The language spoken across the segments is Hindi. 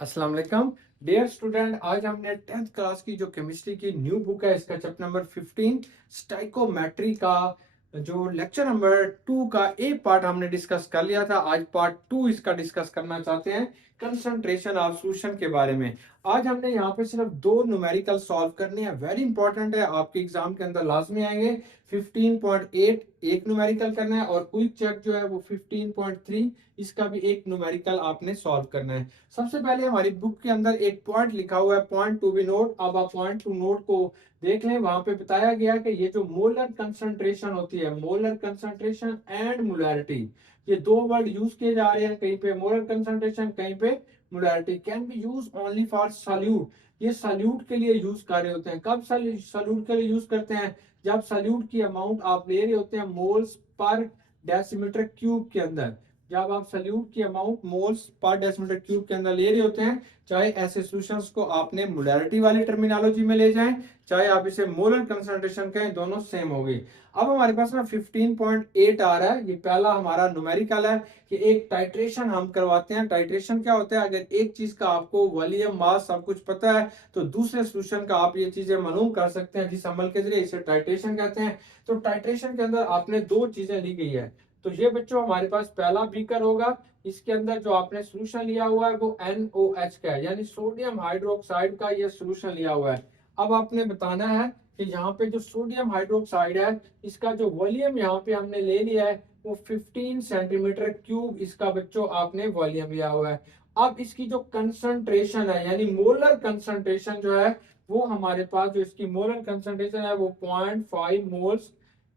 अस्सलाम वालेकुम डियर स्टूडेंट। आज हमने 10th क्लास की जो केमिस्ट्री की न्यू बुक है, इसका चैप्टर नंबर 15 स्टाइकोमेट्री का जो लेक्चर नंबर 2 का ए पार्ट हमने डिस्कस कर लिया था। आज पार्ट 2 इसका डिस्कस करना चाहते हैं, कंसंट्रेशन ऑफ सॉल्यूशन के बारे में। आज हमने यहाँ पे सिर्फ दो न्यूमेरिकल सॉल्व करने हैं, वेरी इंपॉर्टेंट है, आपके एग्जाम के अंदर लाजमी आएंगे। 15.8 एक न्यूमेरिकल करना है और क्विक चेक जो है वो 15.3 इसका भी एक न्यूमेरिकल आपने सॉल्व करना है। सबसे पहले हमारी बुक के अंदर एक पॉइंट लिखा हुआ है, पॉइंट टू बी नोट। अब आप पॉइंट टू नोट को देख लें, वहां पे बताया गया कि ये जो मोलर कंसंट्रेशन होती है, मोलर कंसंट्रेशन एंड मोलैरिटी, ये दो वर्ड यूज किए जा रहे हैं, कहीं पे मोलर कंसंट्रेशन, कहीं पे molarity. Can be use only for solute, ये सॉल्यूट के लिए यूज कर रहे होते हैं। कब सॉल्यूट के लिए यूज करते हैं? जब सॉल्यूट की अमाउंट आप ले रहे होते हैं मोल्स पर डेसीमीटर क्यूब के अंदर। जब आप सॉल्यूट की amount moles per decimetre cube के अंदर ले रहे होते हैं, चाहे ऐसे सॉल्यूशंस को आपने मोलैरिटी वाली टर्मिनोलॉजी में ले जाएं, चाहे आप इसे मोलर कंसंट्रेशन कहें, दोनों सेम होगी। अब हमारे पास ना 15.8 आ रहा है, ये पहला हमारा न्यूमेरिकल है कि एक टाइट्रेशन हम करवाते हैं। टाइट्रेशन क्या होता है? अगर एक चीज का आपको वॉल्यूम, मास सब कुछ पता है, तो दूसरे सॉल्यूशन का आप ये चीजें मालूम कर सकते हैं जिस अमल के जरिए, इसे टाइट्रेशन कहते हैं। तो टाइट्रेशन के अंदर आपने दो चीजें ली गई है। तो ये बच्चों हमारे पास पहला बीकर होगा, इसके अंदर जो आपने सोल्यूशन लिया हुआ है वो NOH का है, यानी सोडियम हाइड्रोक्साइड का ये सोल्यूशन लिया हुआ है। अब आपने बताना है कि यहाँ पे जो सोडियम हाइड्रोक्साइड है, इसका जो वॉल्यूम यहाँ पे हमने ले लिया है वो 15 सेंटीमीटर क्यूब, इसका बच्चों आपने वॉल्यूम लिया हुआ है। अब इसकी जो कंसंट्रेशन है, यानी मोलर कंसंट्रेशन जो है, वो हमारे पास जो इसकी मोलर कंसंट्रेशन है वो 0.5 मोल्स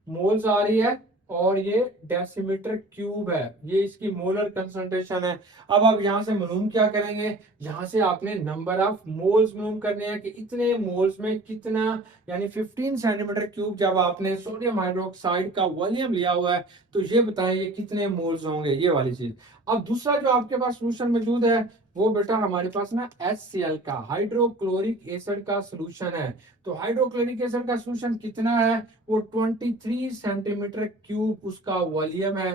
मोल्स आ रही है, और ये डेसीमीटर क्यूब है, ये इसकी मोलर कंसंट्रेशन है। अब आप यहां से मालूम क्या करेंगे? यहां से आपने नंबर ऑफ मोल्स मालूम करने हैं कि इतने मोल्स में कितना, यानी 15 सेंटीमीटर क्यूब जब आपने सोडियम हाइड्रोक्साइड का वॉल्यूम लिया हुआ है, तो ये बताइए कितने मोल्स होंगे, ये वाली चीज। अब दूसरा जो आपके पास सोल्यूशन मौजूद है, वो बेटा हमारे पास ना HCl का, हाइड्रोक्लोरिक एसिड का सोल्यूशन है। तो हाइड्रोक्लोरिक एसिड का सोल्यूशन कितना है? वो 23 सेंटीमीटर क्यूब उसका वॉल्यूम है।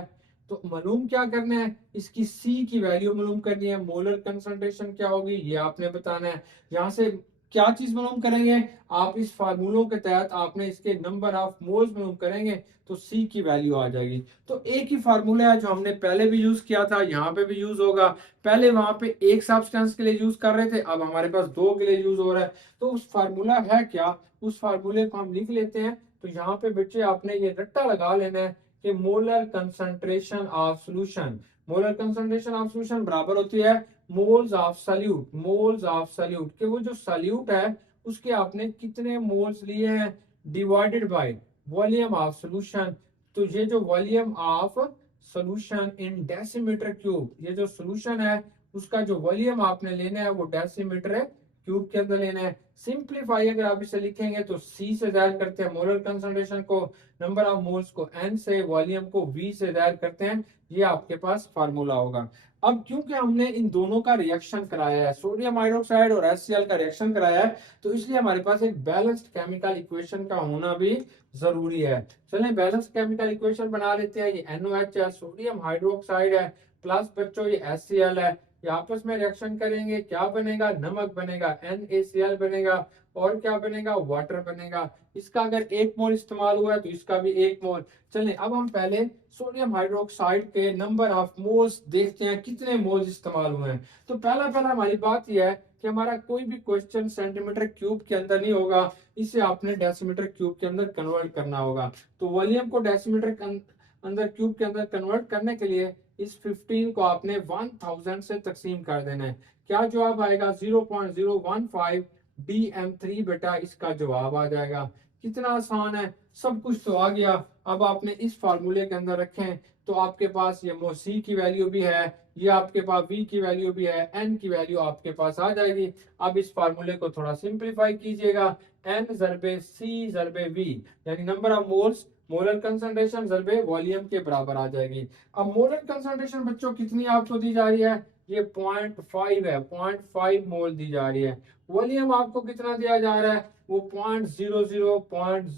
तो मालूम क्या करना है? इसकी सी की वैल्यू मालूम करनी है, मोलर कंसंट्रेशन क्या होगी ये आपने बताना है। यहां से क्या चीज मालूम करेंगे? आप इस फार्मूलों के तहत आपने इसके नंबर ऑफ मोल्स मालूम करेंगे, तो सी की वैल्यू आ जाएगी। तो एक ही फार्मूला है जो हमने पहले भी यूज किया था, यहाँ पे भी यूज होगा। पहले वहां पे एक सब्सटेंस के लिए यूज कर रहे थे, अब हमारे पास दो के लिए यूज हो रहा है। तो उस फार्मूला है क्या, उस फार्मूले को हम लिख लेते हैं। तो यहाँ पे बच्चे आपने ये रट्टा लगा लेना है कि molar concentration of solution, molar concentration of solution बराबर होती है moles of solute, moles of solute, कि वो जो सॉल्यूट है उसके आपने कितने मोल्स लिए हैं divided by volume of solution. तो ये जो volume of solution in decimetre cube, ये जो सॉल्यूशन है उसका जो वॉल्यूम आपने लेना है वो डेसीमीटर क्यूब के अंदर लेना है। सिंप्लीफाई अगर आप इसे लिखेंगे तो C से जाहिर करते हैं मोलर कंसंट्रेशन को, नंबर ऑफ मोल्स को N से, वॉल्यूम को V से जाहिर करते हैं। ये आपके पास फार्मूला होगा। अब क्योंकि हमने इन दोनों का रिएक्शन कराया है, सोडियम हाइड्रोक्साइड और HCl का रिएक्शन कराया है, तो इसलिए हमारे पास एक बैलेंस्ड केमिकल इक्वेशन का होना भी जरूरी है। चलें बैलेंस्ड केमिकल इक्वेशन बना लेते हैं। ये NOH है, सोडियम हाइड्रोक्साइड है, प्लस बच्चों ये HCl है, ये आपस में रिएक्शन करेंगे, क्या बनेगा? नमक बनेगा, NaCl बनेगा, और क्या बनेगा? वाटर बनेगा। इसका अगर एक मोल इस्तेमाल हुआ है तो इसका भी एक मोल। चलें अब हम पहले सोडियम हाइड्रोक्साइड के नंबर ऑफ मोल्स देखते हैं, कितने मोल्स इस्तेमाल हुए हैं। तो पहला पहला हमारी बात यह है कि हमारा कोई भी क्वेश्चन सेंटीमीटर क्यूब के अंदर नहीं होगा, इसे आपने डेसीमीटर क्यूब के अंदर कन्वर्ट करना होगा। तो वॉल्यूम को डेसीमीटर अंदर क्यूब के अंदर कन्वर्ट करने के लिए इस 15 को आपने 1000 से तकसीम कर देना है। क्या जवाब आएगा? 0.015 DM3 बेटा इसका जवाब आ जाएगा। कितना आसान है, सब कुछ तो आ गया। अब आपने इस फार्मूले के अंदर रखें तो आपके पास ये C की वैल्यू भी है, ये आपके पास V की वैल्यू भी है, N की वैल्यू आपके पास आ जाएगी। अब इस फार्मूले को थोड़ा सिंप्लीफाई कीजिएगा, N ज़रबे C ज़रबे V, यानी number of moles, molar concentration ज़रबे वॉल्यूम के बराबर आ जाएगी। अब मोलर कंसंट्रेशन बच्चों कितनी आपको दी जा रही है? ये 0.5 है, 0.5 मोल दी जा रही है। वॉल्यूम आपको कितना दिया जा रहा है? वो 0.00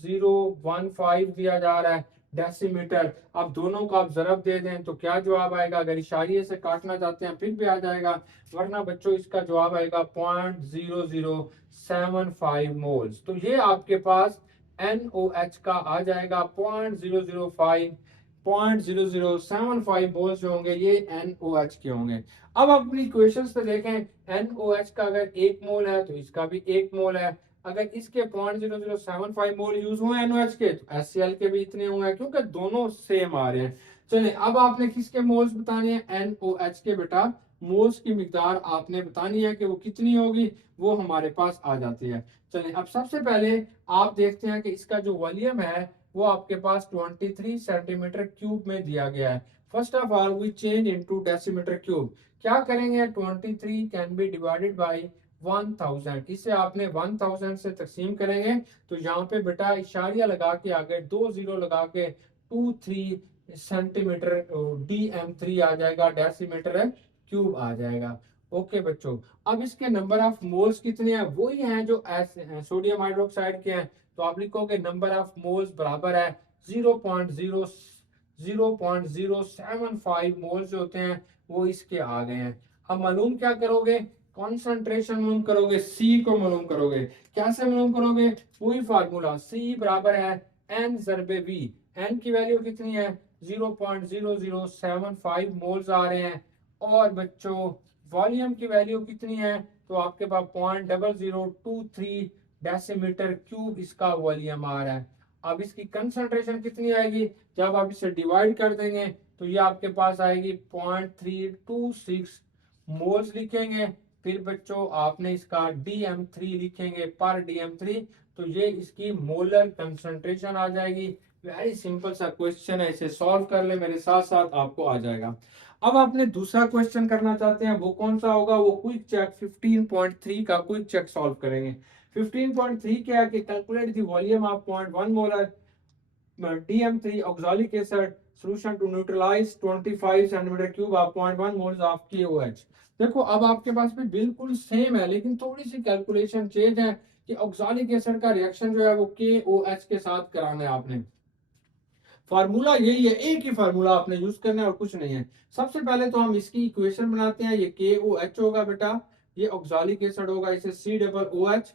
0.015 दिया जा रहा है। डेसीमीटर। अब दोनों को आप जरब दे दें तो क्या जवाब आएगा? अगर इशारिये से काटना चाहते हैं फिर भी आ जाएगा, वरना बच्चों इसका जवाब आएगा 0.0075 मोल्स। तो ये आपके पास NOH का आ जाएगा 0.005 मोल्स जो होंगे ये NOH के होंगे। अब अपनी इक्वेशंस पे देखें, NOH का अगर 1 मोल है तो इसका भी 1 मोल है। अगर इसके 0.0075 मोल यूज हुए NOH के तो HCl के भी इतने हुए हैं, क्योंकि दोनों सेम आ रहे हैं। चलिए अब आपने किसके मोल्स बताने हैं? NOH के। बेटा मोल्स की मिकदार आपने बतानी है कि वो कितनी होगी, वो हमारे पास आ जाती है। चलिए अब सबसे पहले आप देखते हैं कि इसका जो वॉल्यूम है वो आपके पास 23 सेंटीमीटर क्यूब में दिया गया है। First of all we change into decimetre cube. क्या करेंगे? 23 कैन बी डिवाइडेड बाई 1000। इसे आपने 1000 से तकसीम करेंगे तो यहाँ पे बेटा इशारिया लगा के आगे 2 जीरो लगा के 23 सेंटीमीटर DM3 आ जाएगा, डेसीमीटर क्यूब आ जाएगा। ओके बच्चों, अब इसके नंबर ऑफ मोल्स कितने हैं? वही हैं जो सोडियम हाइड्रोक्साइड के हैं। तो आप लिखोगे नंबर ऑफ मोल्स बराबर है 0.075 मोल्स जो होते हैं वो इसके आ गए हैं। अब मालूम क्या करोगे? कॉन्सेंट्रेशन मालूम करोगे, सी को मालूम करोगे। कैसे मालूम करोगे? वही फार्मूला, सी बराबर है एन ज़रबे वी। एन की वैल्यू कितनी है? 0.0075 मोल्स आ रहे हैं। और बच्चों वॉल्यूम की वैल्यू कितनी है? तो आपके पास 0.0023 डेसीमीटर क्यूब इसका वॉल्यूम आ रहा है। अब इसकी कंसंट्रेशन कितनी आएगी? जब आप इसे डिवाइड कर देंगे तो ये आपके पास आएगी 0.326 मोल्स लिखेंगे। फिर बच्चों आपने इसका DM3 लिखेंगे पर DM3, तो ये इसकी मोलर कंसंट्रेशन आ जाएगी। वेरी सिंपल सा क्वेश्चन है, इसे सॉल्व कर ले मेरे साथ साथ, आपको आ जाएगा। अब आपने दूसरा क्वेश्चन करना चाहते हैं, वो कौन सा होगा? वो क्विक चेक 15.3 का क्विक चेक सॉल्व करेंगे। 15.3 क्या है कि calculate the volume of 0.1 molar DM3 oxalic acid solution to neutralize 25 centimeter cube of 0.1 moles of KOH। देखो अब आपके पास भी बिल्कुल सेम है, लेकिन थोड़ी सी कैलकुलेशन चेंज है कि ऑक्सालिक एसिड का रिएक्शन जो है वो KOH के साथ कराना है आपने। फार्मूला यही है, एक ही फार्मूला आपने यूज करना है और कुछ नहीं है। सबसे पहले तो हम इसकी इक्वेशन बनाते हैं। ये KOH होगा बेटा, ये ऑक्सालिक एसिड होगा, इसे COOH,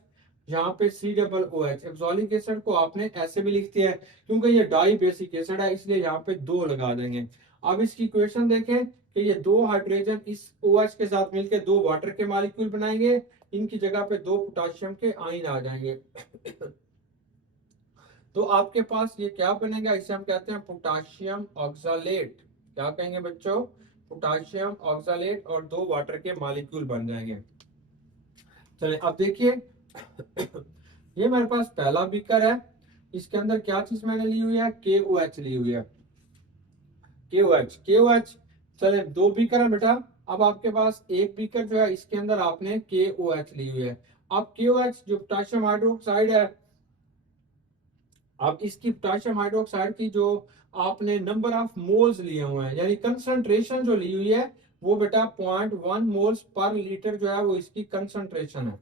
यहाँ पे COOH। ऑक्सालिक एसिड को आपने ऐसे भी लिखते हैं क्योंकि ये डाई बेसिक एसिड है, इसलिए यहाँ पे 2 लगा देंगे। अब इसकी इक्वेशन देखें कि ये 2 हाइड्रोजन इस OH के साथ मिलकर 2 वाटर के मॉलिक्यूल बनाएंगे, इनकी जगह पे 2 पोटाशियम के आयन आ जाएंगे। तो आपके पास ये क्या बनेगा? इसे हम कहते हैं पोटाशियम ऑक्सालेट। क्या कहेंगे बच्चों? पोटाशियम ऑक्सालेट, और 2 वाटर के मॉलिक्यूल बन जाएंगे। चलिए अब देखिए ये मेरे पास पहला बीकर है, इसके अंदर क्या चीज मैंने ली हुई है? KOH ली हुई है। KOH। चले 2 बीकर है बेटा। अब आपके पास एक बीकर जो है इसके अंदर आपने KOH ली हुई है। अब KOH जो पोटाशियम हाइड्रोक्साइड है, अब इसकी पोटाशियम हाइड्रोक्साइड की जो आपने नंबर ऑफ मोल्स लिए हुए हैं, यानी कंसंट्रेशन जो ली हुई है वो बेटा 0.1 मोल्स पर लीटर जो है वो इसकी कंसंट्रेशन है।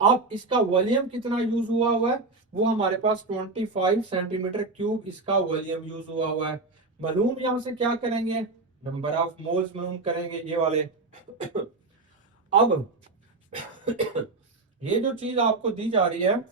अब इसका वॉल्यूम कितना यूज हुआ है? वो हमारे पास 25 सेंटीमीटर क्यूब इसका वॉल्यूम यूज हुआ है। मालूम यहां से क्या करेंगे? नंबर ऑफ मोल्स मालूम करेंगे, ये वाले। अब ये जो चीज आपको दी जा रही है,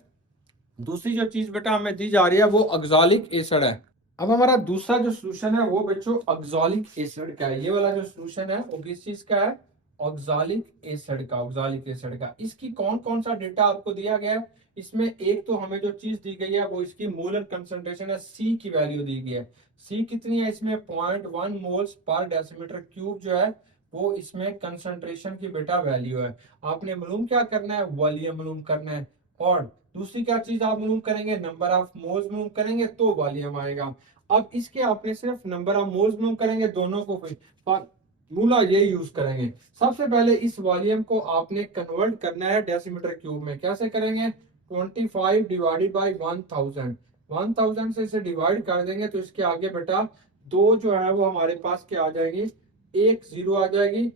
दूसरी जो चीज बेटा हमें दी जा रही है वो ऑक्सालिक एसिड है। अब हमारा दूसरा जो सोल्यूशन है वो बच्चों ऑक्सालिक एसिड का है। ये वाला जो सोल्यूशन है वो किस चीज का है? ऑक्सालिक एसिड का। ऑक्सालिक एसिड का इसकी कौन कौन सा डेटा आपको दिया गया है? इसमें एक तो हमें जो चीज दी गई है वो इसकी मोलर कंसंट्रेशन है, सी की वैल्यू दी गई है। सी कितनी है इसमें? 0.1 मोल्स पर डेसीमीटर क्यूब जो है वो इसमें कंसंट्रेशन की बेटा वैल्यू है। आपने मालूम क्या करना है? वॉल्यूम मालूम करना है। और दूसरी क्या चीज आप मालूम करेंगे? नंबर ऑफ मोल्स मालूम करेंगे तो वॉल्यूम आएगा। अब इसके आपने सिर्फ नंबर ऑफ मोल्स मालूम करेंगे, दोनों को फार्मूला ये यूज करेंगे। सबसे पहले इस वॉल्यूम को आपने कन्वर्ट करना है डेसीमीटर क्यूब में। कैसे करेंगे? 25 डिवाइडेड बाई 1000। 1000 से इसे डिवाइड कर देंगे तो इसके आगे बेटा 2 जो है वो हमारे पास क्या आ जाएगी? 1 0 आ जाएगी,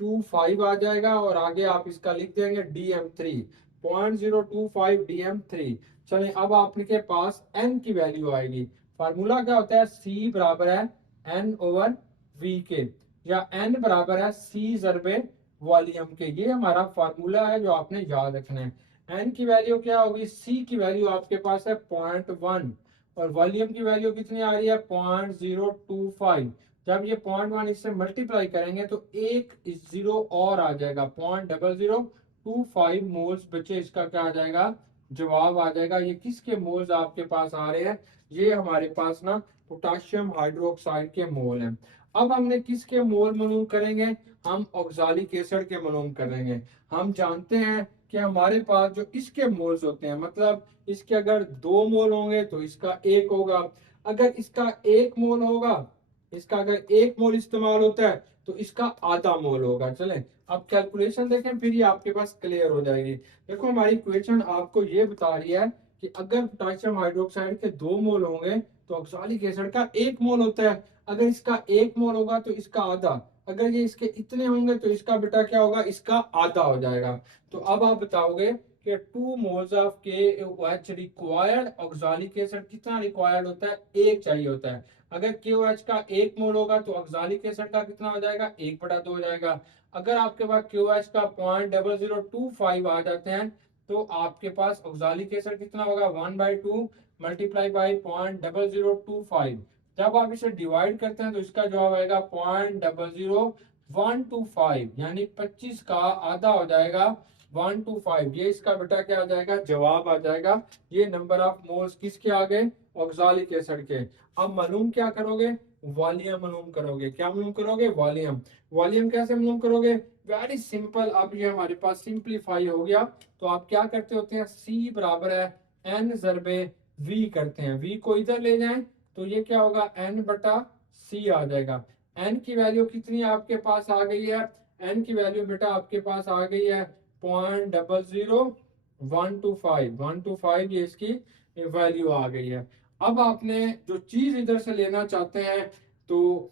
2 5 आ जाएगा, और आगे आप इसका लिख देंगे DM3। 0.025 चलें, अब आपके पास n की वैल्यू आएगी। फार्मूला क्या होता है, c बराबर है n ओवर v के, या n बराबर है c ज़रबे वॉल्यूम के। ये हमारा फार्मूला है जो आपने याद रखना है। n की वैल्यू क्या होगी, c की वैल्यू आपके पास है 0.1 और वॉल्यूम की वैल्यू कितनी आ रही है 0.025। जब ये 0.1 इससे मल्टीप्लाई करेंगे तो एक जीरो और आ जाएगा, 0.0025 मोल्स बच्चे इसका क्या आ जाएगा, जवाब आ जाएगा। ये किसके मोल्स आपके पास आ रहे हैं, ये हमारे पास ना पोटाशियम हाइड्रोक्साइड के मोल हैं। अब हमने किसके मोल मालूम करेंगे, हम ऑक्सालिक एसिड के मालूम करेंगे। हम जानते हैं कि हमारे पास जो इसके मोल्स होते हैं, मतलब इसके अगर 2 मोल होंगे तो इसका 1 होगा, अगर इसका 1 मोल होगा, इसका अगर 1 मोल इस्तेमाल होता है तो इसका आधा मोल होगा। चलें, अब कैलकुलेशन देखें, फिर ये आपके पास क्लियर हो जाएगी। देखो हमारी इक्वेशन आपको ये बता रही है कि अगर पोटेशियम हाइड्रोक्साइड के 2 मोल होंगे तो ऑक्सालिक एसिड का 1 मोल होता है, अगर इसका 1 मोल होगा तो इसका आधा, अगर ये इसके इतने होंगे तो इसका बेटा क्या होगा, इसका आधा हो जाएगा। तो अब आप बताओगे कि 2 moles of KOH required, oxalic acid कितना रिक्वायर्ड होता है, 1 चाहिए होता है। अगर KOH का 1 मोल होगा तो ऑक्सालिक एसिड का कितना हो जाएगा, 1/2 हो जाएगा। अगर आपके पास KOH का 0.0025 आ जाते हैं तो आपके पास ऑक्सालिक एसिड कितना होगा, 1/2 मल्टीप्लाई बाई 0.0025। जब आप इसे डिवाइड करते हैं तो इसका जवाब आएगा 0.00125, यानी 25 का आधा हो जाएगा 125। ये इसका बेटा क्या आ जाएगा, जवाब आ जाएगा। ये नंबर ऑफ मोल्स किसके आ गए, ऑक्सालिक एसिड के। अब मालूम क्या करोगे, वॉल्यूम मालूम करोगे। क्या मालूम करोगे, वॉल्यूम। वॉल्यूम कैसे मालूम करोगे, वेरी सिंपल। अब ये हमारे पास सिंप्लीफाई हो गया तो आप क्या करते होते हैं, C बराबर है n ज़रबे v करते हैं। v को इधर ले जाएं तो ये क्या होगा, n/c आ जाएगा। n की वैल्यू कितनी आपके पास आ गई है, n की वैल्यू बेटा आपके पास आ गई है 0.00125 ये इसकी वैल्यू आ गई है। अब आपने जो चीज इधर से लेना चाहते हैं तो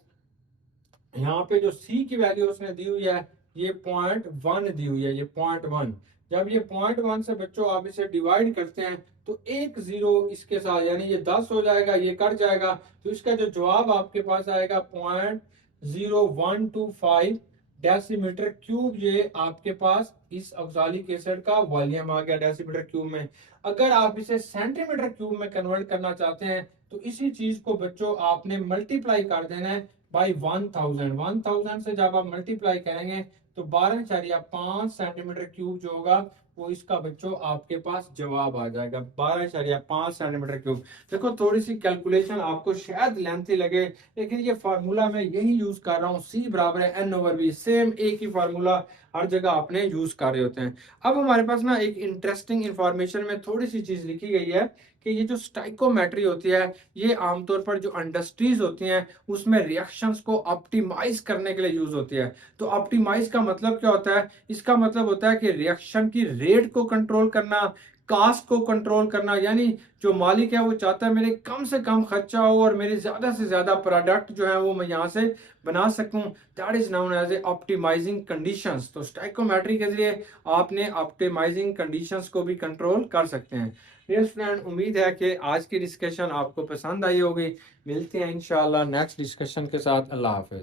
यहाँ पे जो C की वैल्यू उसने दी हुई है ये 0.1 दी हुई है, ये 0.1। जब ये 0.1 से बच्चों आप इसे डिवाइड करते हैं तो एक जीरो इसके साथ, यानी ये 10 हो जाएगा, ये कट जाएगा, तो इसका जो जवाब आपके पास आएगा 0.0125 डेसीमीटर क्यूब। ये आपके पास इस ऑक्सालिक एसिड का वॉल्यूम आ गया डेसीमीटर क्यूब में। अगर आप इसे सेंटीमीटर क्यूब में कन्वर्ट करना चाहते हैं तो इसी चीज को बच्चों आपने मल्टीप्लाई कर देना है बाई 1000 से। जब आप मल्टीप्लाई करेंगे तो 12.5 सेंटीमीटर क्यूब जो होगा वो इसका बच्चों आपके पास जवाब आ जाएगा, 12.5 सेंटीमीटर क्यूब। देखो थोड़ी सी कैलकुलेशन आपको शायद लेंथी लगे, लेकिन ये फार्मूला मैं यही यूज कर रहा हूँ, C बराबर है n ओवर v। सेम एक ही फार्मूला हर जगह आपने यूज कर रहे होते हैं। अब हमारे पास ना एक इंटरेस्टिंग इंफॉर्मेशन में थोड़ी सी चीज लिखी गई है कि ये जो स्टाइकोमेट्री होती है ये आमतौर पर जो इंडस्ट्रीज होती हैं उसमें रिएक्शंस को ऑप्टिमाइज करने के लिए यूज होती है। तो ऑप्टिमाइज का मतलब क्या होता है, इसका मतलब होता है कि रिएक्शन की रेट को कंट्रोल करना, कास्ट को कंट्रोल करना, यानी जो मालिक है वो चाहता है मेरे कम से कम खर्चा हो और मेरे ज्यादा से ज्यादा प्रोडक्ट जो है वो मैं यहाँ से बना सकूं। That is known as a optimising conditions. तो स्टाइकोमेट्री के जरिए आपने ऑप्टिमाइजिंग कंडीशंस को भी कंट्रोल कर सकते हैं। डियर स्टूडेंट, उम्मीद है कि आज की डिस्कशन आपको पसंद आई होगी। मिलते हैं इंशाल्लाह नेक्स्ट डिस्कशन के साथ। अल्लाह हाफिज।